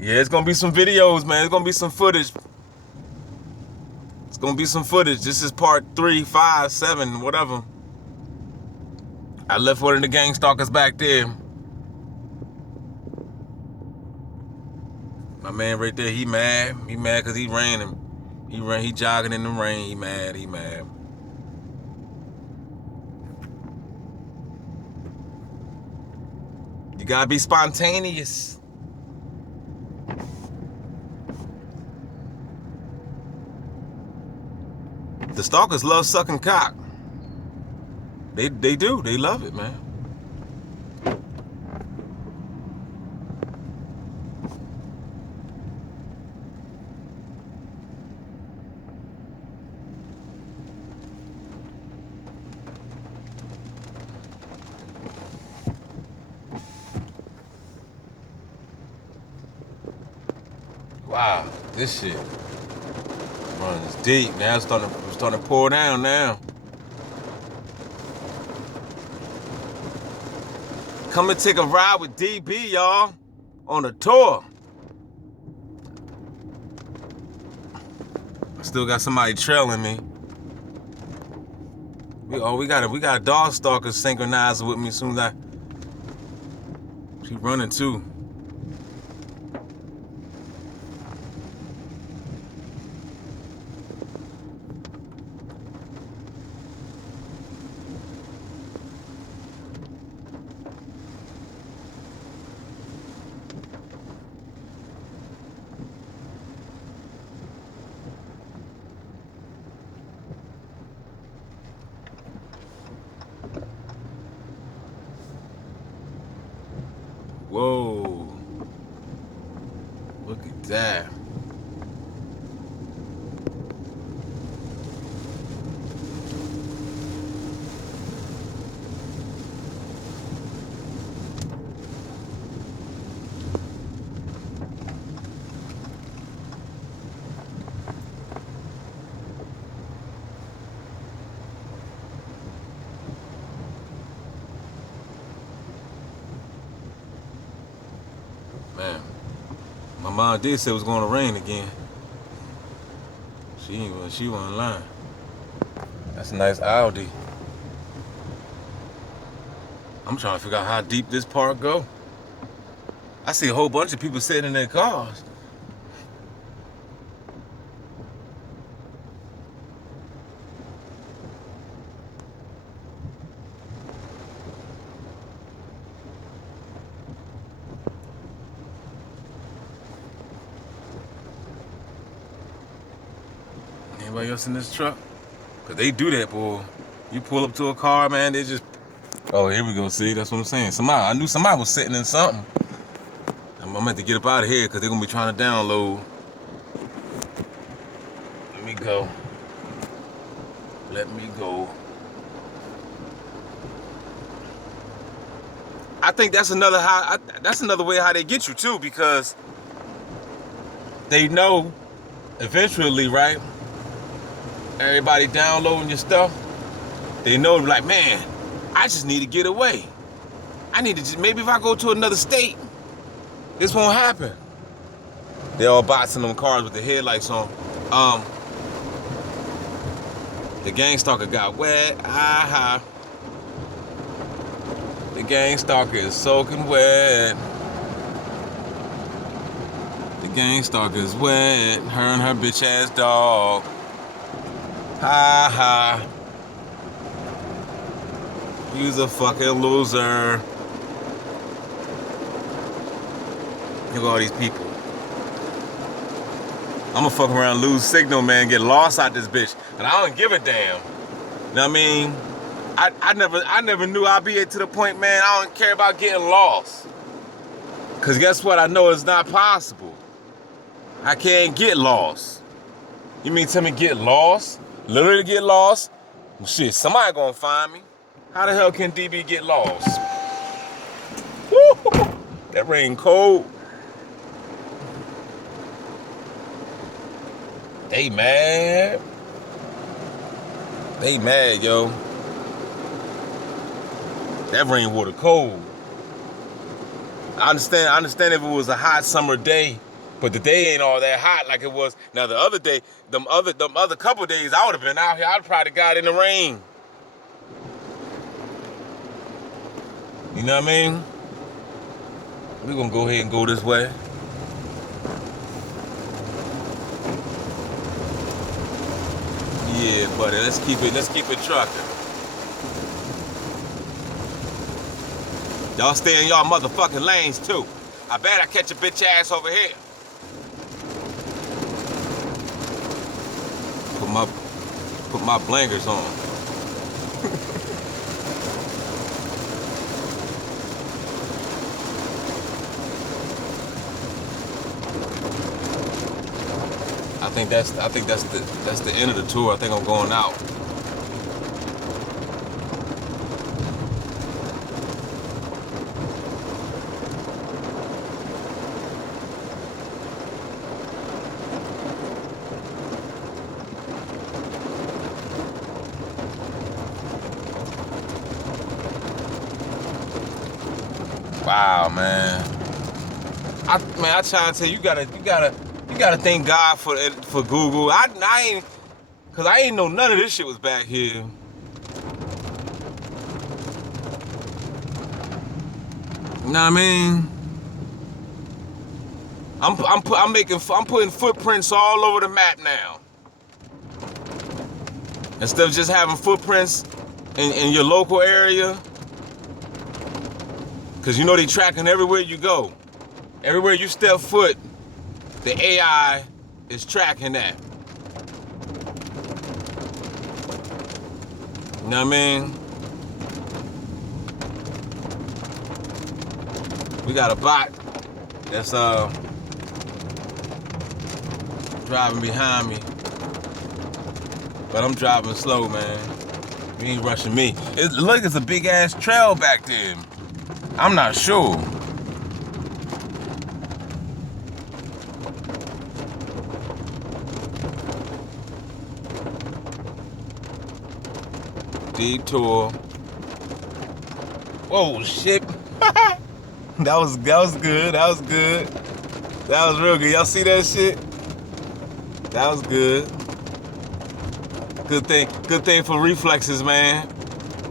Yeah, it's gonna be some videos, man. It's gonna be some footage. It's gonna be some footage. This is part 3, 5, 7, whatever. I left one of the gang stalkers back there. My man right there, he mad. He mad because he ran. He jogging in the rain. He mad. You gotta be spontaneous. The stalkers love sucking cock. They do. They love it, man. Wow, this shit runs deep. Now it's starting to pour down now. Come and take a ride with DB, y'all, on a tour. I still got somebody trailing me. We got dog stalkers synchronized with me soon as she running too. Whoa. Look at that. Man, my mom did say it was going to rain again. She wasn't lying. That's a nice Audi. I'm trying to figure out how deep this park go. I see a whole bunch of people sitting in their cars. Anybody else in this truck? Cause they do that, boy. You pull up to a car, man, they just... Oh, here we go, see? That's what I'm saying. I knew somebody was sitting in something. I'm gonna have to get up out of here because they're gonna be trying to download. Let me go. I think that's another way how they get you too, because they know eventually, right? Everybody downloading your stuff. They know, like, man, I just need to get away. I need to just, maybe if I go to another state, this won't happen. They're all bots in them cars with the headlights on. The gang stalker got wet. Aha. The gang stalker is soaking wet. The gang stalker is wet. Her and her bitch ass dog. Ha ha. You's a fucking loser. Look at all these people. I'm gonna fuck around, lose signal, man, get lost out this bitch. And I don't give a damn. You know what I mean? I never knew I'd be to the point, man, I don't care about getting lost. Cause guess what? I know it's not possible. I can't get lost. You mean tell me get lost? Literally get lost? Well, shit, somebody gonna find me. How the hell can DB get lost? Woo! That rain cold. They mad. They mad, yo. That rainwater cold. I understand if it was a hot summer day But the day ain't all that hot like it was. Now the other day, them other couple days, I would have been out here. I'd probably got in the rain. You know what I mean? We're gonna go ahead and go this way. Yeah, buddy. Let's keep it trucking. Y'all stay in y'all motherfucking lanes too. I bet I catch a bitch ass over here. Put my blinkers on. I think that's the end of the tour. I think I'm going out. Wow, man. I try to tell you, you gotta thank God for Google. I ain't, cause I ain't know none of this shit was back here. You know what I mean? I'm putting footprints all over the map now. Instead of just having footprints in your local area. Cause you know they tracking everywhere you go. Everywhere you step foot, the AI is tracking that. You know what I mean? We got a bot that's driving behind me. But I'm driving slow, man. You ain't rushing me. Look, it's a big ass trail back there. I'm not sure. Detour. Whoa, shit. That was good. That was good. That was real good. Y'all see that shit? That was good. Good thing for reflexes, man.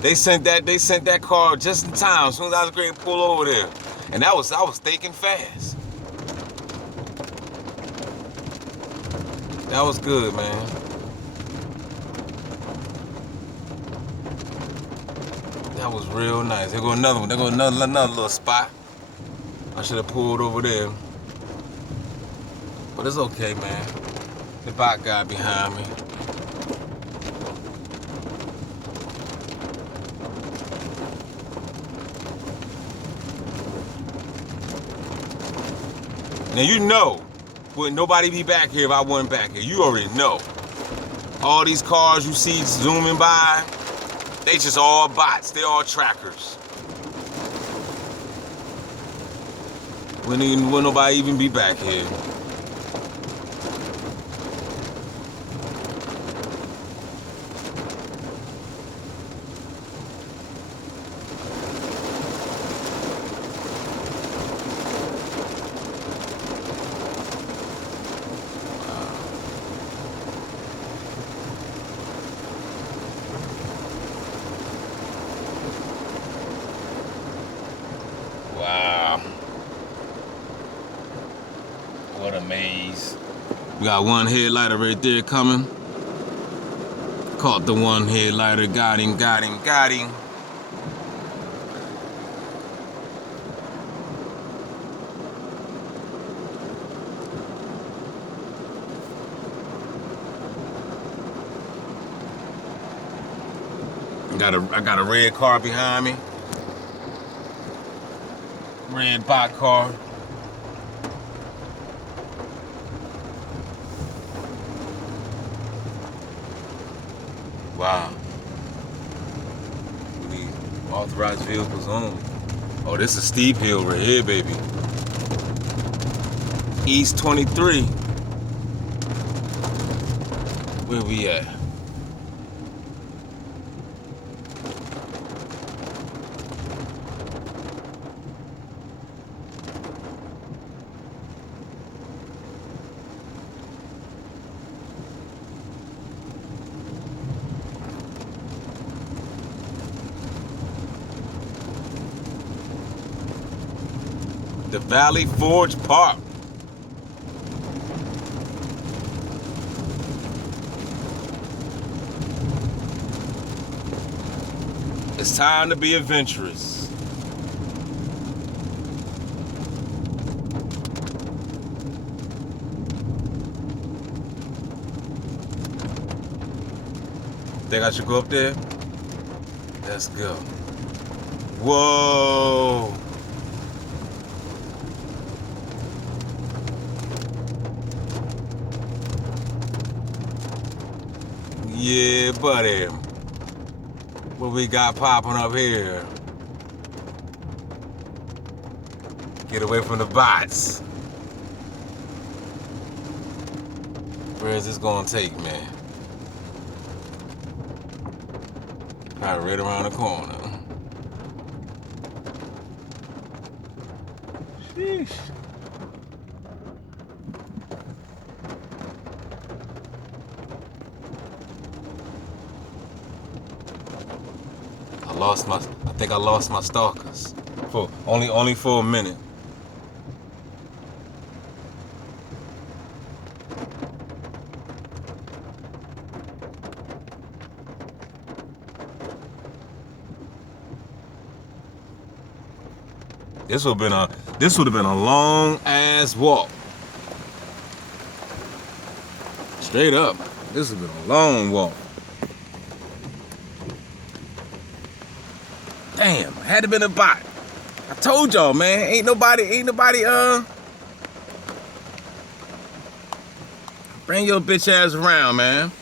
They sent that car just in time as soon as I was going to pull over there. And I was thinking fast. That was good, man. That was real nice. There go another one. There go another little spot. I should have pulled over there. But it's okay, man. The bot guy behind me. Now you know, wouldn't nobody be back here if I wasn't back here. You already know. All these cars you see zooming by, they just all bots. They all trackers. Wouldn't nobody even be back here. Wow. What a maze. We got one headlighter right there coming. Caught the one headlighter. Got him. I got a red car behind me. Red bot car. Wow. We need authorized vehicles only. Oh, this is a steep hill right here, baby. East 23. Where we at? the Valley Forge Park. It's time to be adventurous. Think I should go up there? Let's go. Whoa. Yeah, buddy. What we got popping up here? Get away from the bots. Where is this gonna take me? Probably right around the corner. Sheesh. I think I lost my stalkers. Only for a minute. This would have been a long ass walk. Straight up. This would have been a long walk. Damn, had to been a bot. I told y'all, man, ain't nobody bring your bitch ass around, man.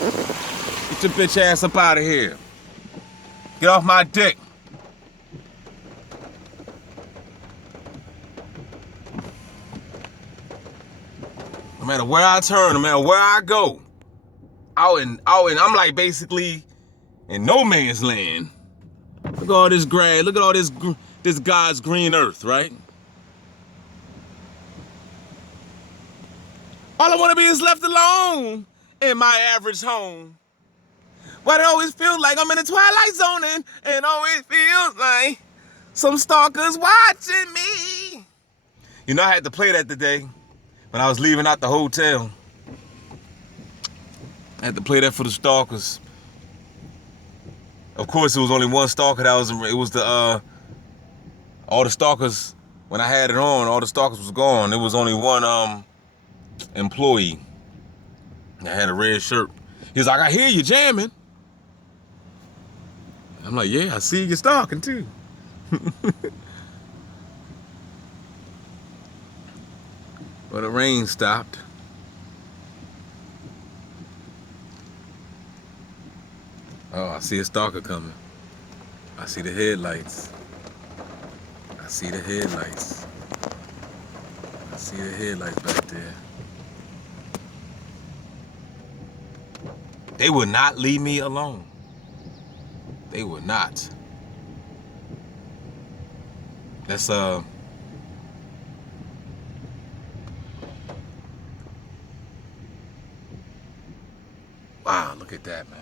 Get your bitch ass up out of here. Get off my dick. No matter where I turn, no matter where I go, I'm like basically in no man's land. Look at all this grass. Look at all this God's green earth, right? All I want to be is left alone in my average home. But it always feels like I'm in the twilight zone, and always feels like some stalkers watching me. You know, I had to play that today when I was leaving out the hotel. I had to play that for the stalkers. Of course, it was only one stalker it was all the stalkers, when I had it on, all the stalkers was gone. There was only one employee that had a red shirt. He was like, I hear you jamming. I'm like, yeah, I see you stalking too. But the rain stopped. Oh, I see a stalker coming. I see the headlights. I see the headlights. I see the headlights back there. They would not leave me alone. They would not. That's wow, look at that, man.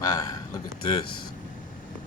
Man, look at this.